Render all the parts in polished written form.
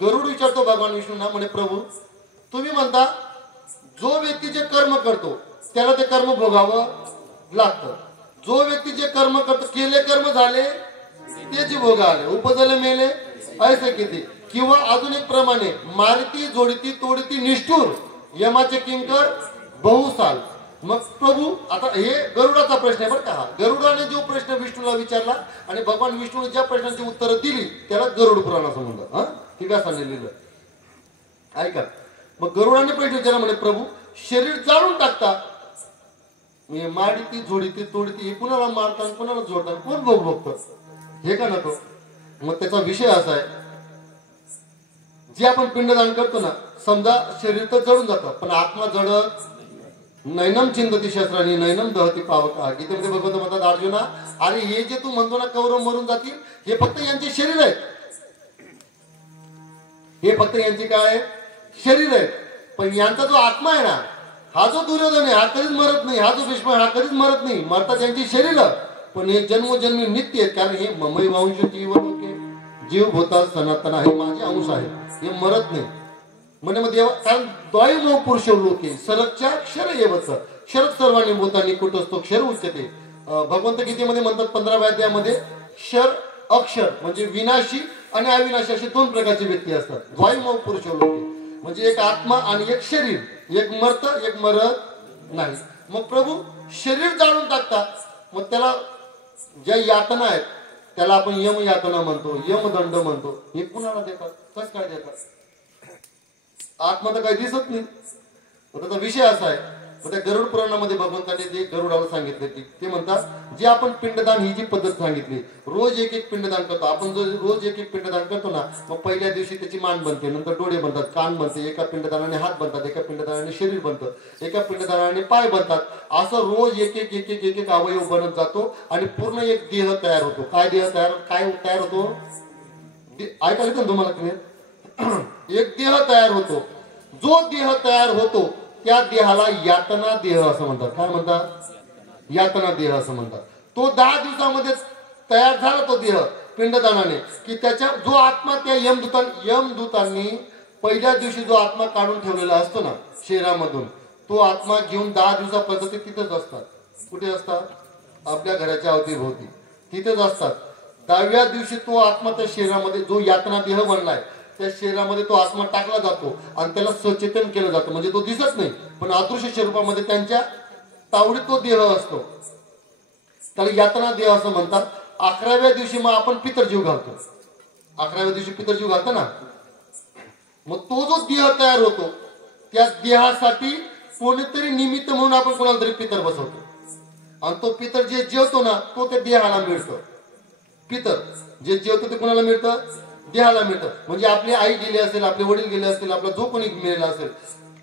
गरुड विचारतो भगवान विष्णूंना, म्हणे प्रभू तुम्ही म्हणता जो व्यक्ती जे कर्म करतो त्याला ते कर्म भोगावं लागतं, जो व्यक्ती जे कर्म करतो केले कर्म झाले त्याचे भोग आले, उपजले मेले ऐसे किती, किंवा अजून एक प्रमाणे मारती जोडती तोडती निष्ठूर यमाचे किंकर बहुसाल. मग प्रभू आता हे गरुडाचा प्रश्न आहे बरं का, गरुडाने जो प्रश्न विष्णूला विचारला आणि भगवान विष्णूने ज्या प्रश्नांची उत्तरं दिली त्याला गरुड पुराण असं म्हणतात. हा ठीक आहे लिहिलं ऐका. मग गरुडाने प्रश्न विचारला, म्हणे प्रभू शरीर जाळून टाकता, मारती झोडीती तोडती, कुणाला मारतात कुणाला जोडतात, कोण भोग भोगतं हे का नको. मग त्याचा विषय असा आहे, जे आपण पिंडदान करतो ना, समजा शरीर तर जळून जातं पण आत्मा जळत नैनम चिंतती शस्त्रांनी नैनम दहती पावका. गीतेमध्ये भगवंत म्हणतात, अर्जुना अरे हे जे तू म्हणतो ना कौरव मरून जातील, हे फक्त यांचे शरीर आहेत, हे फक्त यांचे काय शरीर आहेत, पण यांचा जो आत्मा आहे ना, हा जो दुर्योधन आहे हा कधीच मरत नाही, हा जो भीष्म हा कधीच मरत नाही, मरतात यांची शरीर पण हे जन्मोजन्मी नित्य आहेत, कारण हे ममई वंश जीव भूता सनातन आहे, माझे अंश आहे, हे मरत नाही. म्हणजे मग देवा कारण द्वैमो पुरुष लोके सरच्या क्षर येवच क्षर सर्वांनी भूतांनी कुटस्थो क्षर उच्यते. भगवंत गीतेमध्ये म्हणतात 15व्या अध्यायामध्ये क्षर अक्षर म्हणजे विनाशी आणि अविनाशी असे दोन प्रकारचे व्यक्ती असतात. द्वैमो पुरुष लोके म्हणजे एक आत्मा आणि एक शरीर, एक मरत एक मरत नाही. मग प्रभू शरीर जाळून टाकतात, मग त्याला ज्या यातना आहेत त्याला आपण यम यातना म्हणतो, यमदंड म्हणतो, हे कुणाला देतात कस काय देतात, आत्मा तर काही दिसत नाही. त्याचा विषय असा आहे. त्या गरुड पुराणामध्ये भगवंताने जे गरुडाला सांगितले ते म्हणतात, जे आपण पिंडदान ही जी पद्धत सांगितली, रोज एक एक पिंडदान करतो आपण, जो रोज एक एक पिंडदान करतो ना, मग पहिल्या दिवशी त्याची मान बनते, नंतर डोळे बनतात, कान बनते, एका पिंडदानाने हात बनतात, एका पिंडदानाने शरीर बनतं, एका पिंडदानाने पाय बनतात, असं रोज एक एक एक एक एक एक अवयव बनत जातो आणि पूर्ण एक देह तयार होतो. काय देह काय तयार होतो ऐकायला येतं तुम्हाला क्लिअर, एक देह तयार होतो. जो देह तयार होतो त्या देहाला यातना देह असं म्हणतात. काय म्हणतात, यातना देह असं म्हणतात. तो 10 दिवसामध्ये तयार झाला तो देह पिंडदानाने, की त्याच्या जो आत्मा त्या यमदूतांनी पहिल्या दिवशी जो आत्मा काढून ठेवलेला असतो ना शरीरामधून, तो आत्मा घेऊन 10 दिवसापर्यंत ते तिथेच असतात. कुठे असतात, आपल्या घराच्या अवतीभोवती तिथेच असतात. 10व्या दिवशी तो आत्मा त्या शरीरामध्ये जो यातना देह बनलाय त्या शरीरामध्ये तो आत्मा टाकला जातो आणि त्याला सचेतन केलं जातं, म्हणजे तो दिसत नाही पण अदृश्य स्वरूपामध्ये त्यांच्या तावडीत तो देह असतो, त्याला यातना देह असं म्हणतात. 11व्या दिवशी मग आपण पितरजीव घालतो, 11व्या दिवशी पितरजीव घालतो ना, मग तो जो देह तयार होतो त्या देहासाठी कोणीतरी निमित्त म्हणून आपण कोणाला तरी पितर बसवतो आणि तो पितर जे जेवतो ना तो त्या देहाला मिळतो. पितर जे जेवतो ते कोणाला मिळतं, देहाला मिळतं. म्हणजे आपली आई गेली असेल, आपले वडील गेले असतील, आपला जो कोणी मेलेला असेल,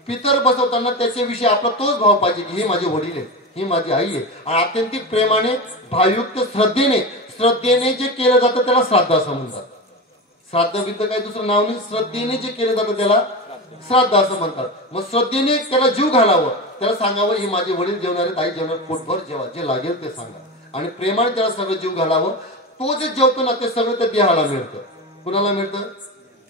पितर बसवताना त्याच्याविषयी आपला तोच भाव पाहिजे की हे माझे वडील आहे, ही माझी आई आहे, आणि अत्यंतिक प्रेमाने भावयुक्त श्रद्धेने जे केलं जातं त्याला श्राद्ध असं म्हणतात. श्राद्ध बिद्ध काही दुसरं नाव नाही, श्रद्धेने जे केलं जातं त्याला श्राद्ध असं म्हणतात. मग श्रद्धेने त्याला जीव घालावं, त्याला सांगावं हे माझे वडील जेवणारे, ताई जेवणार, पोटभर जेवा, जे लागेल ते सांगा, आणि प्रेमाने त्याला सगळं जीव घालावं. तो जे जेवतो ना ते सगळं त्या देहाला मिळतं. कुणाला मिळतं,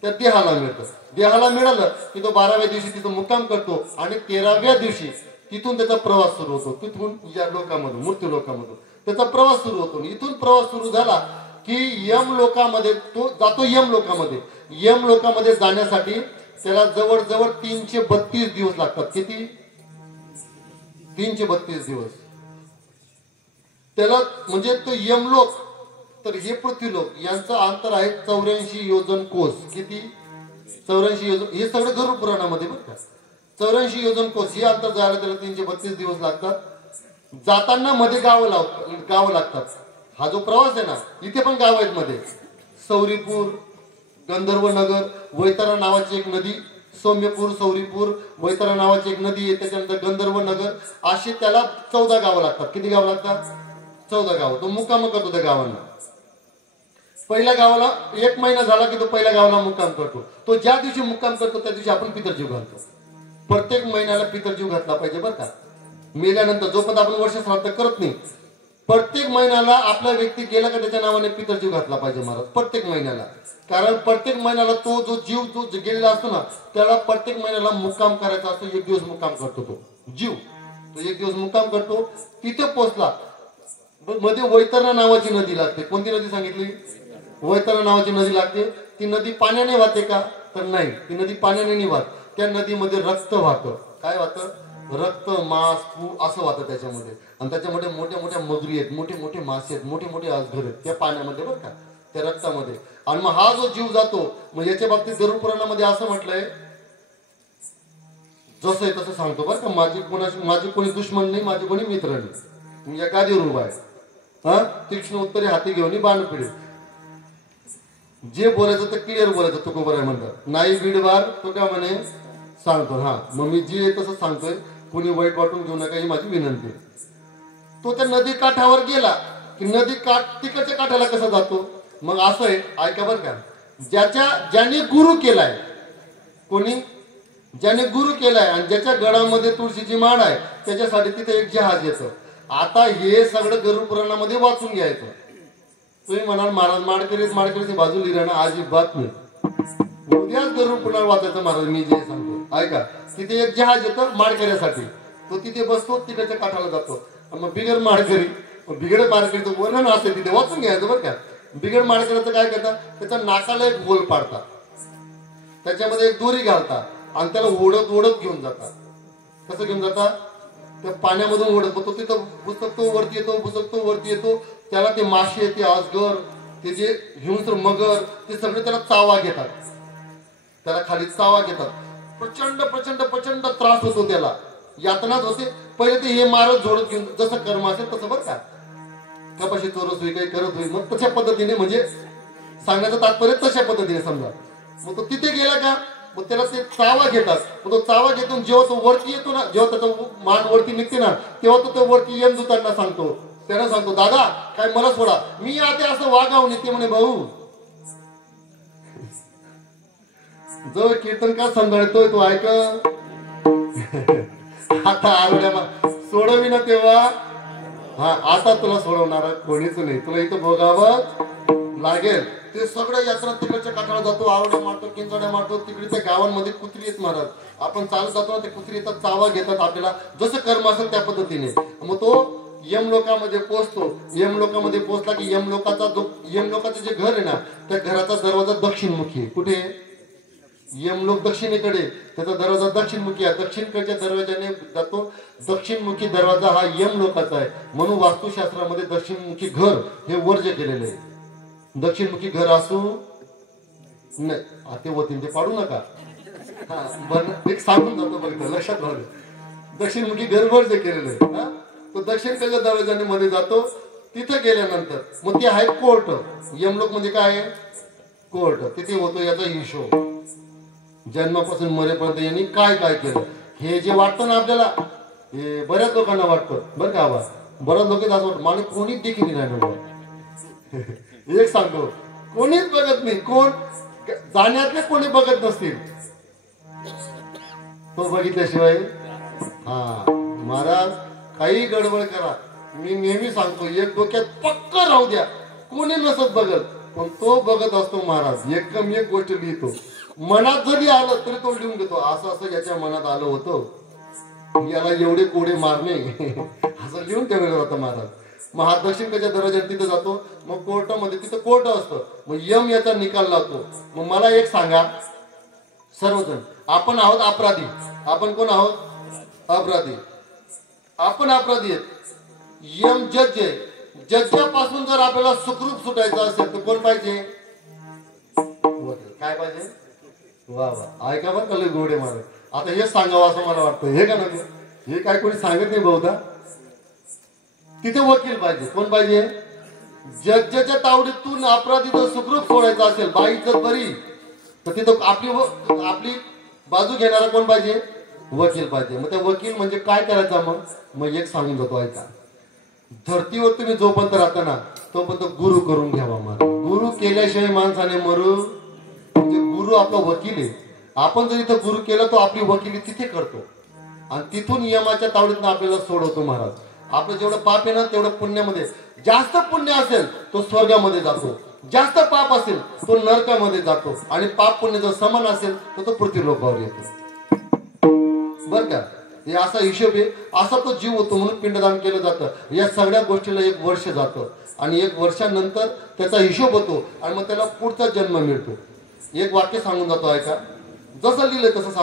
त्या देहाला मिळतं. देहाला मिळालं की तो 12व्या दिवशी तिथं मुक्काम करतो आणि 13व्या दिवशी तिथून त्याचा प्रवास सुरू होतो. तिथून या लोकांमधून मृत्यू लोकांमधून त्याचा प्रवास सुरू होतो. इथून प्रवास सुरू झाला की यम लोकांमध्ये तो जातो. यम लोकांमध्ये जाण्यासाठी त्याला जवळजवळ 332 दिवस लागतात. किती, 332 दिवस त्याला. म्हणजे तो यमलोक तर हे पृथ्वीलोक यांचं अंतर आहे 84 योजन कोस. किती, 84 योजन. हे सगळं गरुड पुराणामध्ये बघ का, 84 योजन कोस हे अंतर जायला त्याला 332 दिवस लागतात. जाताना मध्ये गावं लागतात. हा जो प्रवास आहे ना इथे पण गाव आहेत मध्ये, सौरीपूर, गंधर्व नगर, वैतरा नावाची एक नदी, सौम्यपूर, सौरीपूर, वैतरा नावाची एक नदी आहे, त्याच्यानंतर गंधर्व नगर, असे त्याला 14 गावं लागतात. किती गावं लागतात, 14 गावं. तो मुक्काम करतो त्या गावांना. पहिल्या गावाला 1 महिना झाला की तो पहिल्या गावाला मुक्काम करतो. तो ज्या दिवशी मुक्काम करतो त्या दिवशी आपण पितरजीव घालतो. प्रत्येक महिन्याला पितरजीव घातला पाहिजे बरं का. मेल्यानंतर जोपर्यंत आपण वर्ष श्राद्ध करत नाही प्रत्येक महिन्याला आपला व्यक्ती गेला का त्याच्या नावाने पितळजीव घातला पाहिजे महाराज, प्रत्येक महिन्याला. कारण प्रत्येक महिन्याला तो जो जीव जो गेलेला असतो ना त्याला प्रत्येक महिन्याला मुक्काम करायचा असतो. एक दिवस मुक्काम करतो तो जीव, तो एक दिवस मुक्काम करतो. तिथे पोचला मध्ये वैतरणा नावाची नदी लागते. कोणती नदी सांगितली? वैतरणा नावाची नदी लागते. ती नदी पाण्याने वाहते का? तर नाही, ती नदी पाण्याने नाही वाहत. त्या नदीमध्ये रक्त वाहतं. काय वाहतं? रक्त, मांस, पू असं वाहतं त्याच्यामध्ये. आणि त्याच्यामध्ये मोठ्या मोठ्या मगरी आहेत, मोठे मोठे मासे आहेत, मोठे मोठे अजगर आहेत त्या पाण्यामध्ये बरं का, त्या रक्तामध्ये. आणि मग हा जो जीव जातो, मग याच्या बाबतीत गरुड पुराणामध्ये असं म्हटलंय, जसं आहे तसं सांगतो बरं का. माझी कोणी दुश्मन नाही, माझे कोणी मित्र नाही. मी या गादीवर उभा आहे, हा तीक्ष्ण उत्तरे हाती घेऊन बाण पिढे. जे बोलायचं ते क्लिअर बोलायचं. तुकोबर आहे म्हणतात, नाही बीडबार तो का म्हणे सांगतो. हा मग मी जे तसं सांगतोय, कोणी वाईट वाटून घेऊ नका ही माझी विनंती. तो त्या नदी काठावर गेला की नदी तिकडच्या काठाला कसा जातो? मग असं आहे, ऐका बरं का. ज्याने गुरु केलाय, कोणी ज्याने गुरु केलाय आणि ज्याच्या गळामध्ये तुळशीची माळ आहे त्याच्यासाठी तिथे एक जहाज येतं. आता हे सगळं गरुड पुराणामध्ये वाचून घ्यायचं. तुम्ही म्हणाल महाराज माडकरीची बाजू लिहिलं ना, अजिबात नाही. उद्याच गरुड पुराण वाचायचं महाराज, मी जे सांगतो ऐका. तिथे एक जहाज येतं माडकऱ्यासाठी, तो तिथे बसतो, तिकडच्या काठाला जातो. मग बिगर माडकरीचं वर्णन असेल तिथे वाचून घ्यायचं बरं का. बिगर माडकऱ्याचं काय करतात, त्याच्या नाकाला एक गोल पाडतात, त्याच्यामध्ये एक दोरी घालतात आणि त्याला ओढत ओढत घेऊन जातात. कसं घेऊन जातात? त्या पाण्यामधून ओढत तो तिथं पुस्तकतो वरती येतो, पुस्तकतो वरती येतो. त्याला ते मासे, ते अजगर, ते जे हिंस्र मगर, ते सगळे त्याला चावा घेतात, त्याला खाली चावा घेतात. प्रचंड प्रचंड प्रचंड त्रास होतो, त्याला यातनाच होते. पहिले ते हे मारत जोडत घेऊन, जसं कर्म असेल तसं बरं का. कपाशी चोरस होई, काही करत होई, मग तशा पद्धतीने, म्हणजे सांगण्याचं तात्पर्य तशा पद्धतीने समजा. मग तो तिथे गेला का, मग त्याला ते चावा घेतात. मग तो चावा घेतो, जेव्हा तो वरती येतो ना, जेव्हा त्याचा मान वरती निघते ना, तेव्हा तो वरती यमदूतांना सांगतो. त्याला सांगतो, दादा काय मला सोडा, मी आता असं वागावून येते म्हणे. भाऊ जो कीर्तन का सांभाळतोय तो ऐक. आता आरोड्या सोडवी ना तेव्हा, हा आता तुला सोडवणार कोणीच नाही, तुला इथं भोगावं लागेल. ते सगळं यात्रा तिकडच्या काठाला जातो, आरोड्या मारतो, किंचड्या मारतो. तिकडे त्या गावांमध्ये कुत्री येत महाराज, आपण चालत जातो ना, ते कुत्री येतात, चावा घेतात आपल्याला, जसं कर्म असेल त्या पद्धतीने. मग तो यमलोकामध्ये पोहोचतो. यमलोकामध्ये पोहोचला की यमलोकाचं जे घर आहे ना, त्या घराचा दरवाजा दक्षिणमुखी आहे. कुठे? यमलोक दक्षिणेकडे, त्याचा दरवाजा दक्षिणमुखी आहे. दक्षिणकडच्या दरवाजाने जातो. दक्षिणमुखी दरवाजा हा यमलोकाचा आहे. म्हणून वास्तुशास्त्रामध्ये दक्षिणमुखी घर हे वर्ज्य केलेलं आहे. दक्षिणमुखी घर असू नाही, ते वतीन ते पाडू नका. हा एक सांगून जातो बघितलं, लक्षात राहू. दक्षिणमुखी घर वर्ज्य केलेलं आहे. हा तो दक्षिणकडच्या दरवाजाने मध्ये जातो. तिथे गेल्यानंतर मग ते आहे कोर्ट. यमलोक म्हणजे काय आहे? कोर्ट. तिथे होतो याचा हिशोब, जन्मापासून मरेपर्यंत यांनी काय काय केलं. हे जे वाटतं ना आपल्याला, हे बऱ्याच लोकांना वाटतं बरं का. आवाज बऱ्याच लोक असं वाटतं मला कोणीच देखील नाही. एक सांगतो, कोणीच बघत नाही. कोण जाण्यातले कोणी बघत नसतील, तो बघितल्याशिवाय. हा महाराज काही गडबड करा, मी नेहमी सांगतो, एक डोक्यात पक्क राहू द्या, कोणी नसत बघत, पण तो बघत असतो महाराज. एकम एक गोष्ट लिहितो, मनात जरी आलं तरी तो लिहून घेतो. असं असं याच्या मनात आलं होतं, याला एवढे कोडे मारणे, असं लिहून ठेवलेलं होतं महाराज. मग हा दक्षिणकडच्या दरवाज्यात तिथं जातो. मग कोर्टामध्ये, तिथं कोर्ट असतं. मग यम याचा निकाल लागतो. मग मला एक सांगा सर्वजण, आपण आहोत अपराधी. आपण कोण आहोत? अपराधी. आपण अपराधी आहेत. यम जज आहे. जज्जापासून जर आपल्याला सुखरूप सुटायचं असेल तर कोण पाहिजे? काय पाहिजे? वा वा, ऐका बरं का, लय गोडे मारे. आता हे सांगावं असं मला वाटतं. हे का नको? हे काय कोणी सांगत नाही बहुधा. तिथे वकील पाहिजे. कोण पाहिजे? जज्जाच्या तावडीतून अपराधी जर सुखरूप सोडायचा असेल, बाई जर बरी, तर तिथं आपली बाजू घेणारा कोण पाहिजे? वकील पाहिजे. मग त्या वकील म्हणजे काय करायचं? मग एक सांगून जातो, ऐका. धर्तीवर तुम्ही जोपर्यंत राहता ना, तोपर्यंत गुरु करून घ्यावा. मला गुरु केल्याशिवाय माणसाने मरू. म्हणजे गुरु आपला वकील आहे. आपण जर इथं गुरु केला तो आपली वकिली तिथे करतो आणि तिथून यमाच्या तावडीतून आपल्याला सोडवतो महाराज. आपलं जेवढं पाप आहे ना तेवढं पुण्यामध्ये, जास्त पुण्य असेल तो स्वर्गामध्ये जातो, जास्त पाप असेल तो नरकामध्ये जातो, आणि पाप पुण्य जर समान असेल तर तो पृथ्वीलोकावर येतो. बर का, हे असा हिशोब आहे. असा तो जीव होतो म्हणून पिंडदान केलं जातं. या सगळ्या गोष्टीला 1 वर्ष जातं आणि 1 वर्षानंतर त्याचा हिशोब होतो आणि मग त्याला पुढचा जन्म मिळतो. एक वाक्य सांगून जातो ऐका, जसं लिहिलंय तसं सांग.